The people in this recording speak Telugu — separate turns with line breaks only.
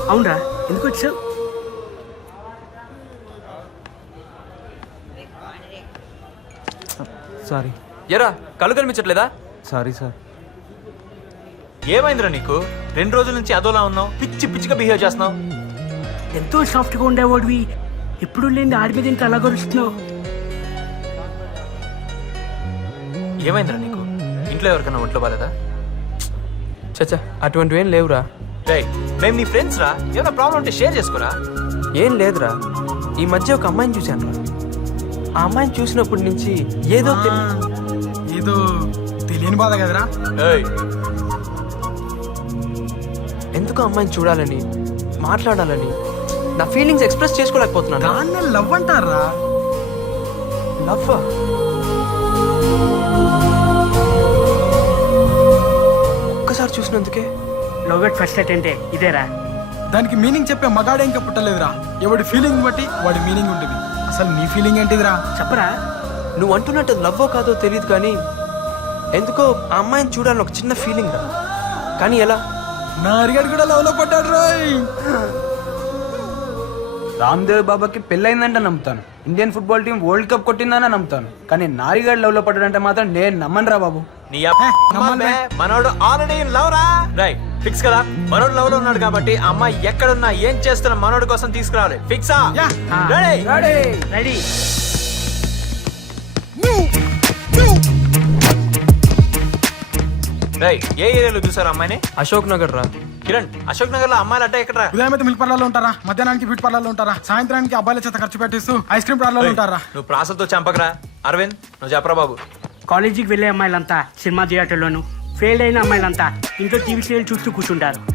అవునరా, ఎందుకు వచ్చావు?
సారీ
ఎరా కళ్ళు కనిపించట్లేదా?
Sorry sir.
ఏమైందిరా నీకు? 2 రోజుల నుంచి అదోలా ఉన్నావు, పిచ్చి పిచ్చిగా బిహేవ్ చేస్తున్నావు.
ఎంతో సాఫ్ట్గా ఉండేవాడివి, ఎప్పుడు లేని ఆడి మీద ఇంత అలా గరుస్తున్నావు.
ఏమైందిరా నీకు? ఇంట్లో ఎవరికైనా ఒంట్లో బాలేదా?
చచ్చా అటువంటివి ఏం లేవురా.
రేయ్, మేము నీ ఫ్రెండ్స్ రా, ఏమైనా ప్రాబ్లం ఉంటే షేర్ చేసుకోరా.
ఏం లేదురా, ఈ మధ్య ఒక అమ్మాయిని చూశాను రా. ఆ అమ్మాయిని చూసినప్పటి నుంచి ఏదో
ఏదో తెలియని బాధ కదరా.
ఏయ్,
ఎందుకు అమ్మాయిని చూడాలని, మాట్లాడాలని నా ఫీలింగ్స్ ఎక్స్ప్రెస్ చేసుకోలేకపోతున్నాను.
దాన్ని లవ్ అంటారా?
లవ్ ఒక్కసారి చూసినందుకే
లవ్ ఎట్ ఫస్ట్ సైట్ అంటే ఇదేరా?
దానికి మీనింగ్ చెప్పే మగాడే ఇంకా పుట్టలేదురా. ఎవడి ఫీలింగ్ బట్టి వాడి మీనింగ్ ఉంటుంది. అసలు నీ ఫీలింగ్ ఏంటిదిరా?
చెప్పరా.
నువ్వు అంటున్నట్టు లవ్వో కాదో తెలియదు కానీ ఎందుకో ఆ అమ్మాయిని చూడాలని ఒక చిన్న ఫీలింగ్ రా. కానీ ఎలా?
నా అరిగడు కూడా లవ్ లో పడ్డాడు రోయ్.
రామ్దేవ్ బాబాకి పెళ్ళైందంటే నమ్ముతాను, Indian football team world cup కొట్టిందనే నమ్ముతాను, కానీ నారిగాడ్ లవ్ లో పడ్డాడంటే మాత్రం నేను నమ్మను రా బాబు.
నీ మనోడు ఆల్రెడీ లవ్ రా. రైట్, ఫిక్స్ కదా? మనోడు లవ్ లో ఉన్నాడు కాబట్టి అమ్మాయి ఎక్కడున్నా ఏం చేస్తున్నా మనోడు కోసం తీసుకురావాలి. ఫిక్సా?
రెడీ.
రైట్, ఏ ఏరియాలో చూసారు అమ్మాయిని?
అశోక్ నగర్ రా.
కిరణ్, అశోక్ నగర్ లో అమ్మాయిలు అట్ట ఎక్కడ?
ఉదయం అయితే మిల్క్ పార్లర్లో ఉంటారా, మధ్యాహ్నానికి బ్యూటీ పార్లర్లో ఉంటారా, సాయంత్రానికి అబ్బాయిల చేత ఖర్చు పెట్టిస్తూ ఐస్ క్రీమ్ పార్లర్లో ఉంటారా.
నువ్వు ప్రాసలతో చంపకరా. అరవింద్, నువ్వు చెప్పరా బాబు.
కాలేజీకి వెళ్ళే అమ్మాయిలంతా సినిమా థియేటర్లోను, ఫెయిల్ అయిన అమ్మాయిలంతా ఇంట్లో టీవీ సీరియల్ చూస్తూ కూర్చుంటారు.